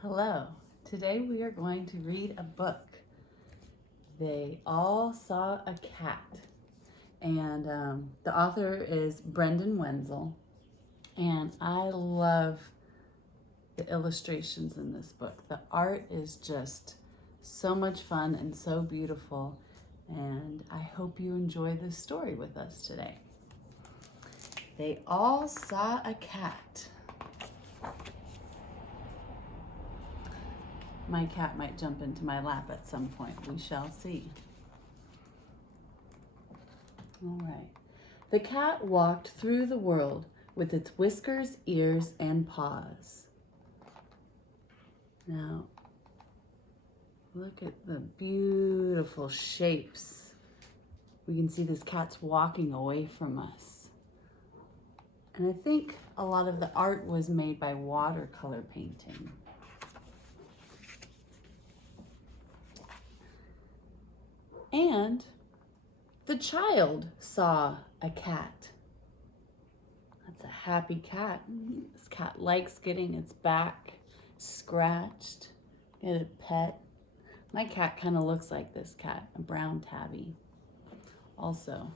Hello. Today we are going to read a book. They All Saw a Cat. And the author is Brendan Wenzel. And I love the illustrations in this book. The art is just so much fun and so beautiful. And I hope you enjoy this story with us today. They all saw a cat. My cat might jump into my lap at some point. We shall see. All right. The cat walked through the world with its whiskers, ears, and paws. Now, look at the beautiful shapes. We can see this cat's walking away from us. And I think a lot of the art was made by watercolor painting. And the child saw a cat. That's a happy cat. This cat likes getting its back scratched, get a pet. My cat kind of looks like this cat, a brown tabby. Also,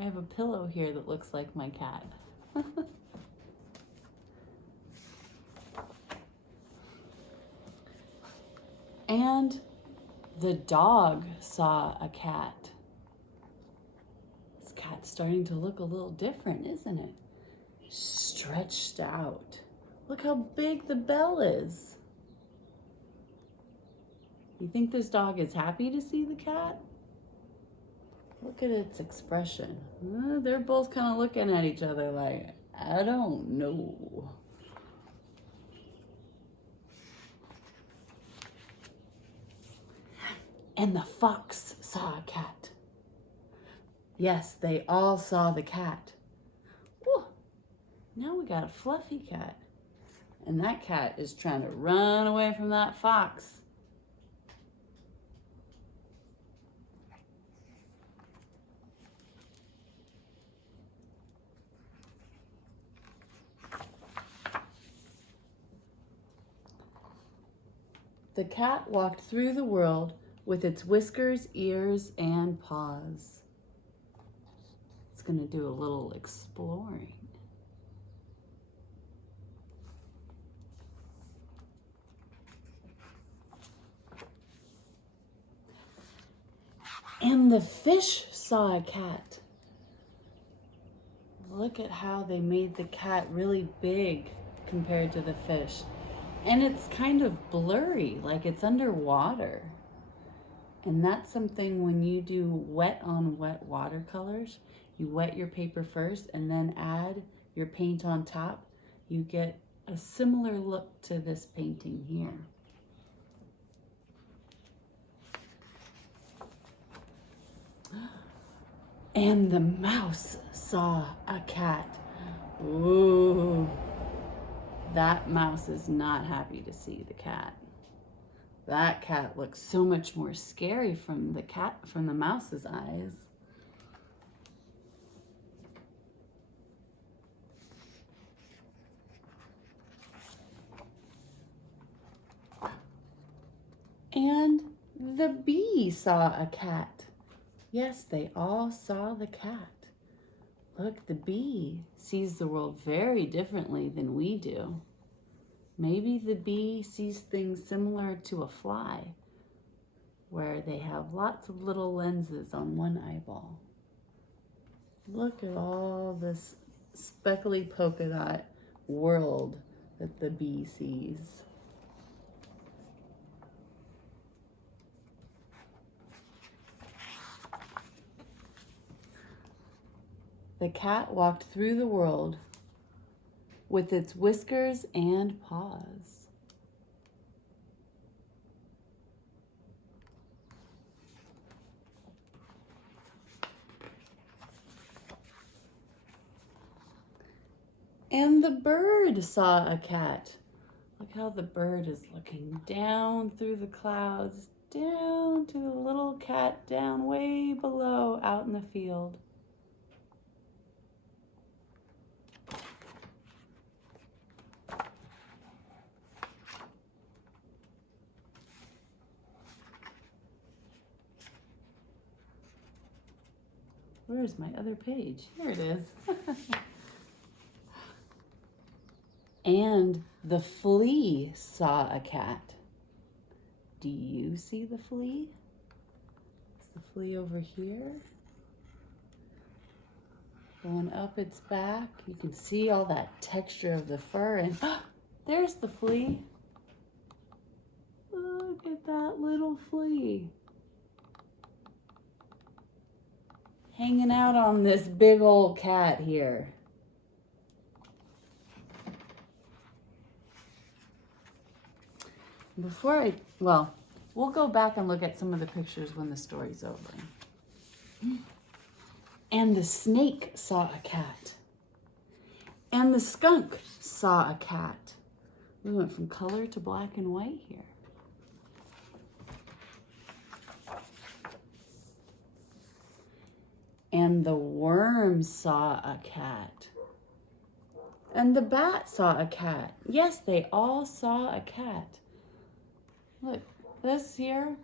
I have a pillow here that looks like my cat. And the dog saw a cat. This cat's starting to look a little different, isn't it? Stretched out. Look how big the bell is. You think this dog is happy to see the cat? Look at its expression. They're both kind of looking at each other like, I don't know. And the fox saw a cat. Yes, they all saw the cat. Whew. Now we got a fluffy cat. And that cat is trying to run away from that fox. The cat walked through the world with its whiskers, ears, and paws. It's going to do a little exploring. And the fish saw a cat. Look at how they made the cat really big compared to the fish. And it's kind of blurry, like it's underwater. And that's something when you do wet on wet watercolors, you wet your paper first and then add your paint on top, you get a similar look to this painting here. And the mouse saw a cat. Ooh, that mouse is not happy to see the cat. That cat looks so much more scary from the mouse's eyes. And the bee saw a cat. Yes, they all saw the cat. Look, the bee sees the world very differently than we do. Maybe the bee sees things similar to a fly, where they have lots of little lenses on one eyeball. Look at all this speckly polka dot world that the bee sees. The cat walked through the world with its whiskers and paws. And the bird saw a cat. Look how the bird is looking down through the clouds, down to the little cat down way below out in the field. Where's my other page? Here it is. And the flea saw a cat. Do you see the flea? Is the flea over here? Going up its back. You can see all that texture of the fur, and there's the flea. Look at that little flea. Hanging out on this big old cat here. We'll go back and look at some of the pictures when the story's over. And the snake saw a cat. And the skunk saw a cat. We went from color to black and white here. And the worm saw a cat. And the bat saw a cat. Yes, they all saw a cat. Look, this here,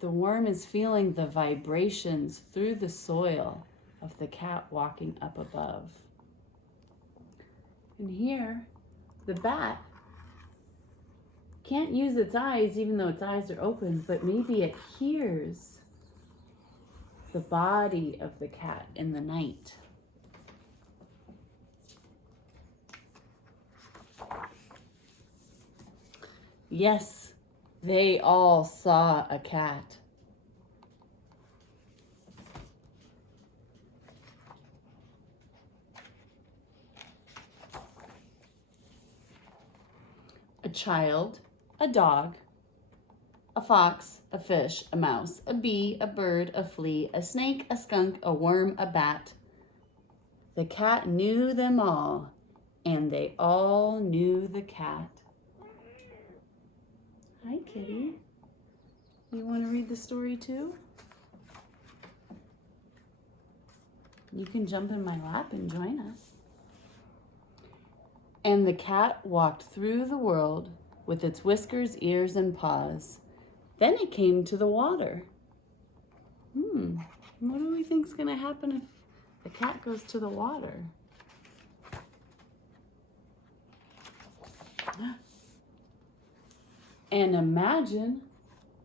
the worm is feeling the vibrations through the soil of the cat walking up above. And here, the bat can't use its eyes, even though its eyes are open, but maybe it hears the body of the cat in the night. Yes, they all saw a cat. A child, a dog, a fox, a fish, a mouse, a bee, a bird, a flea, a snake, a skunk, a worm, a bat. The cat knew them all, and they all knew the cat. Hi, kitty. You want to read the story too? You can jump in my lap and join us. And the cat walked through the world with its whiskers, ears, and paws. Then it came to the water. What do we think's going to happen if the cat goes to the water? And imagine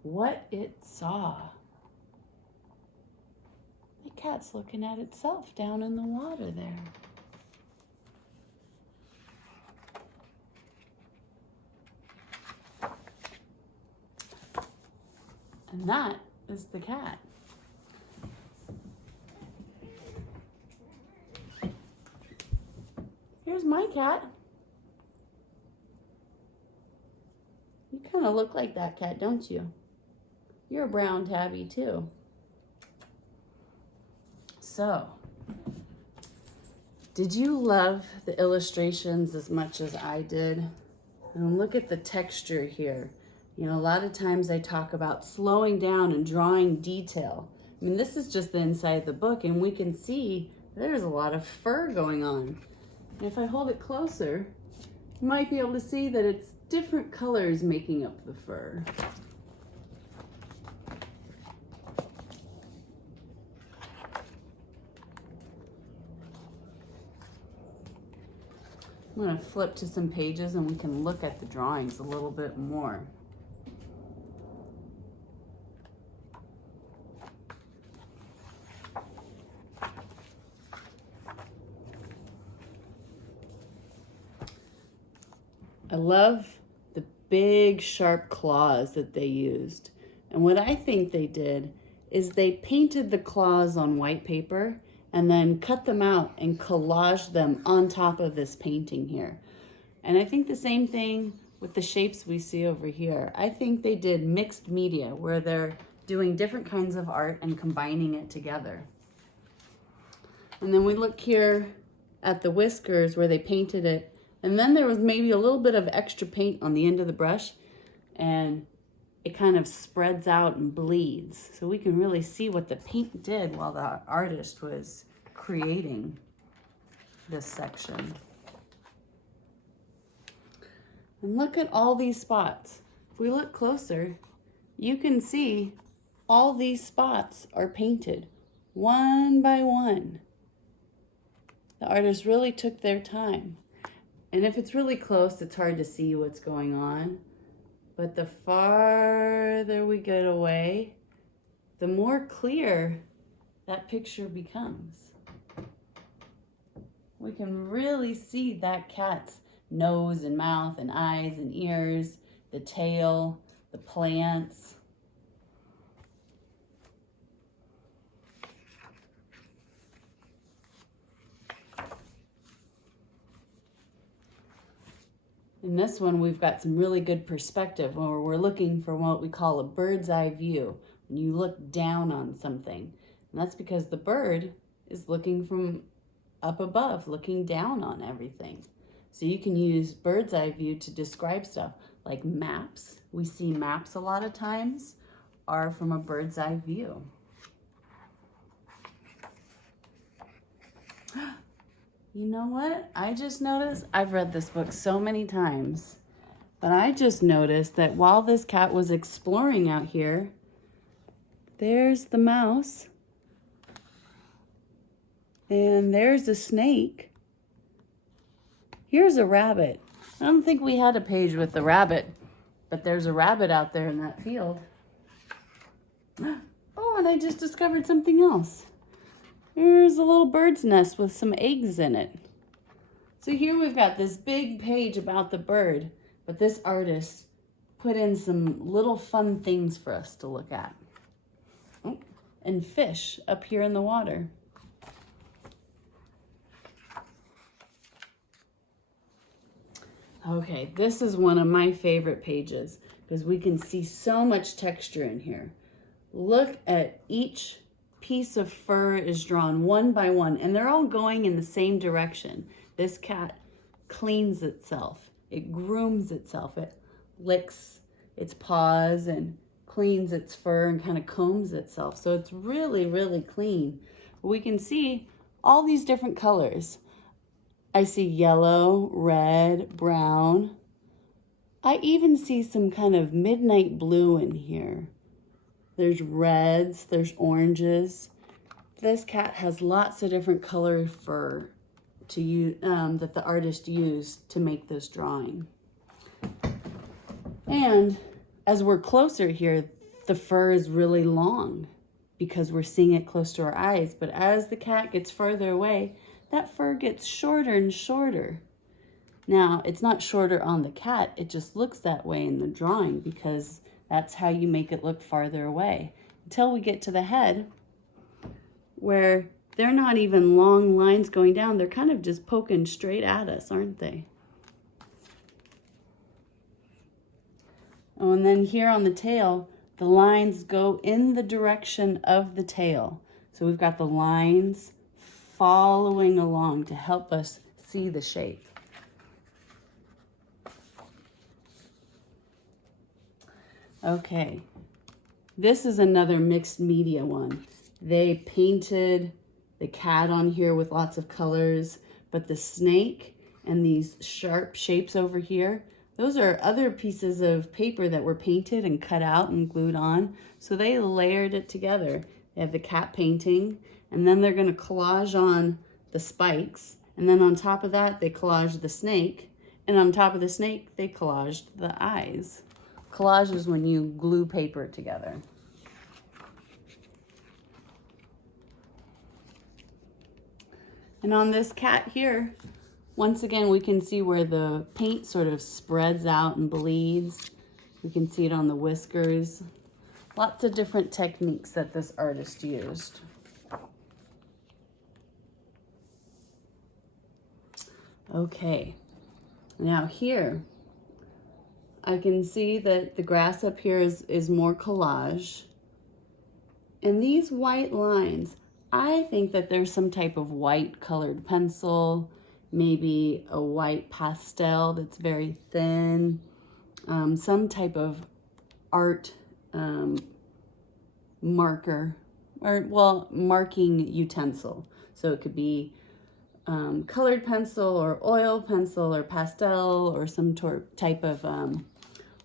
what it saw. The cat's looking at itself down in the water there. And that is the cat. Here's my cat. You kind of look like that cat, don't you? You're a brown tabby too. So, did you love the illustrations as much as I did? And look at the texture here. You know, a lot of times I talk about slowing down and drawing detail. I mean, this is just the inside of the book, and we can see there's a lot of fur going on. And if I hold it closer, you might be able to see that it's different colors making up the fur. I'm going to flip to some pages and we can look at the drawings a little bit more. I love the big sharp claws that they used. And what I think they did is they painted the claws on white paper and then cut them out and collaged them on top of this painting here. And I think the same thing with the shapes we see over here. I think they did mixed media where they're doing different kinds of art and combining it together. And then we look here at the whiskers where they painted it. And then there was maybe a little bit of extra paint on the end of the brush, and it kind of spreads out and bleeds. So we can really see what the paint did while the artist was creating this section. And look at all these spots. If we look closer, you can see all these spots are painted one by one. The artist really took their time. And if it's really close, it's hard to see what's going on. But the farther we get away, the more clear that picture becomes. We can really see that cat's nose and mouth and eyes and ears, the tail, the plants. In this one, we've got some really good perspective where we're looking for what we call a bird's eye view. When you look down on something. And that's because the bird is looking from up above, looking down on everything. So you can use bird's eye view to describe stuff like maps. We see maps a lot of times are from a bird's eye view. You know what? I just noticed, I've read this book so many times, but I just noticed that while this cat was exploring out here, there's the mouse, and there's a snake. Here's a rabbit. I don't think we had a page with the rabbit, but there's a rabbit out there in that field. Oh, and I just discovered something else. Here's a little bird's nest with some eggs in it. So here we've got this big page about the bird, but this artist put in some little fun things for us to look at. Oh, and fish up here in the water. Okay, this is one of my favorite pages because we can see so much texture in here. Look at each piece of fur is drawn one by one, and they're all going in the same direction. This cat cleans itself. It grooms itself. It licks its paws and cleans its fur and kind of combs itself. So it's really, really clean. We can see all these different colors. I see yellow, red, brown. I even see some kind of midnight blue in here. There's reds, there's oranges. This cat has lots of different color fur to use, that the artist used to make this drawing. And as we're closer here, the fur is really long because we're seeing it close to our eyes. But as the cat gets further away, that fur gets shorter and shorter. Now, it's not shorter on the cat, it just looks that way in the drawing because that's how you make it look farther away. Until we get to the head, where they're not even long lines going down, they're kind of just poking straight at us, aren't they? Oh, and then here on the tail, the lines go in the direction of the tail. So we've got the lines following along to help us see the shape. Okay, this is another mixed media one. They painted the cat on here with lots of colors, but the snake and these sharp shapes over here, those are other pieces of paper that were painted and cut out and glued on. So they layered it together. They have the cat painting, and then they're gonna collage on the spikes. And then on top of that, they collaged the snake. And on top of the snake, they collaged the eyes. Collage is when you glue paper together. And on this cat here, once again, we can see where the paint sort of spreads out and bleeds. We can see it on the whiskers. Lots of different techniques that this artist used. Okay, now here, I can see that the grass up here is more collage. And these white lines, I think that there's some type of white colored pencil, maybe a white pastel that's very thin, some type of art marker, or well, marking utensil. So it could be colored pencil or oil pencil or pastel or some type of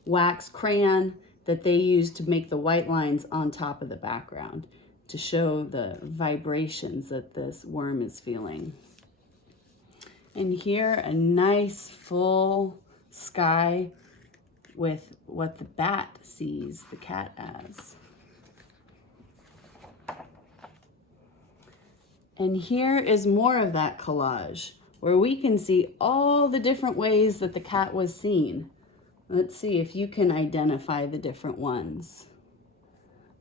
wax crayon that they use to make the white lines on top of the background. to show the vibrations that this worm is feeling. And here, a nice full sky with what the bat sees the cat as. And here is more of that collage where we can see all the different ways that the cat was seen. Let's see if you can identify the different ones.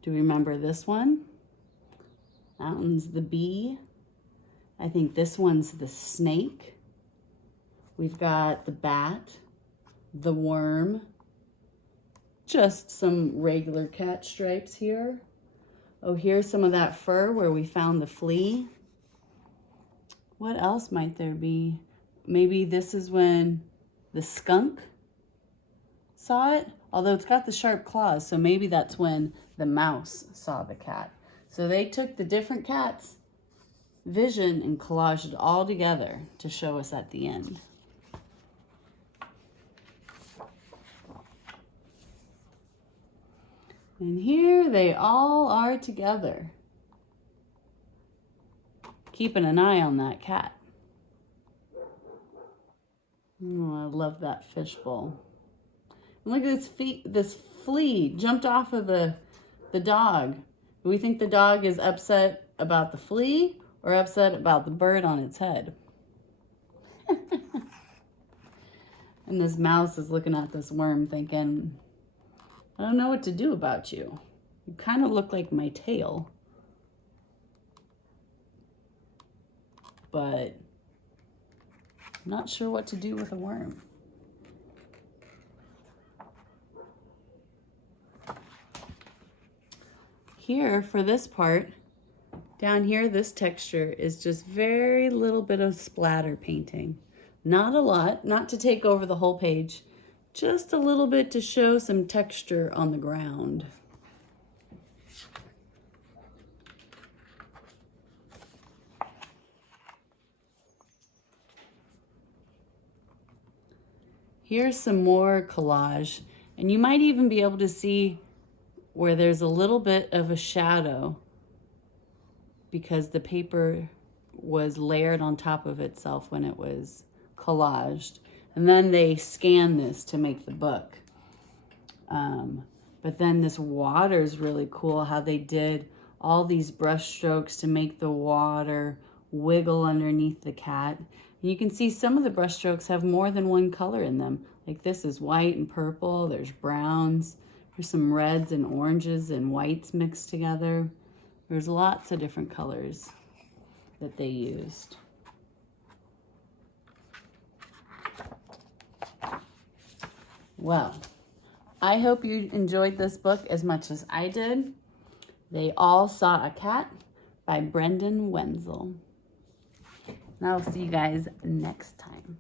Do you remember this one? That one's the bee. I think this one's the snake. We've got the bat, the worm, just some regular cat stripes here. Oh, here's some of that fur where we found the flea. What else might there be? Maybe this is when the skunk saw it, although it's got the sharp claws, so maybe that's when the mouse saw the cat. So they took the different cats' vision and collaged it all together to show us at the end. And here they all are together, keeping an eye on that cat. Oh, I love that fishbowl. And look at this flea jumped off of the dog. Do we think the dog is upset about the flea or upset about the bird on its head? And this mouse is looking at this worm thinking, I don't know what to do about you. You kind of look like my tail. But I'm not sure what to do with a worm. Here, for this part, down here, this texture is just very little bit of splatter painting. Not a lot, not to take over the whole page, just a little bit to show some texture on the ground. Here's some more collage, and you might even be able to see where there's a little bit of a shadow because the paper was layered on top of itself when it was collaged. And then they scanned this to make the book. But then this water is really cool, how they did all these brush strokes to make the water wiggle underneath the cat. And you can see some of the brush strokes have more than one color in them. Like this is white and purple, there's browns, there's some reds and oranges and whites mixed together. There's lots of different colors that they used. Well, I hope you enjoyed this book as much as I did. They All Saw a Cat by Brendan Wenzel. And I'll see you guys next time.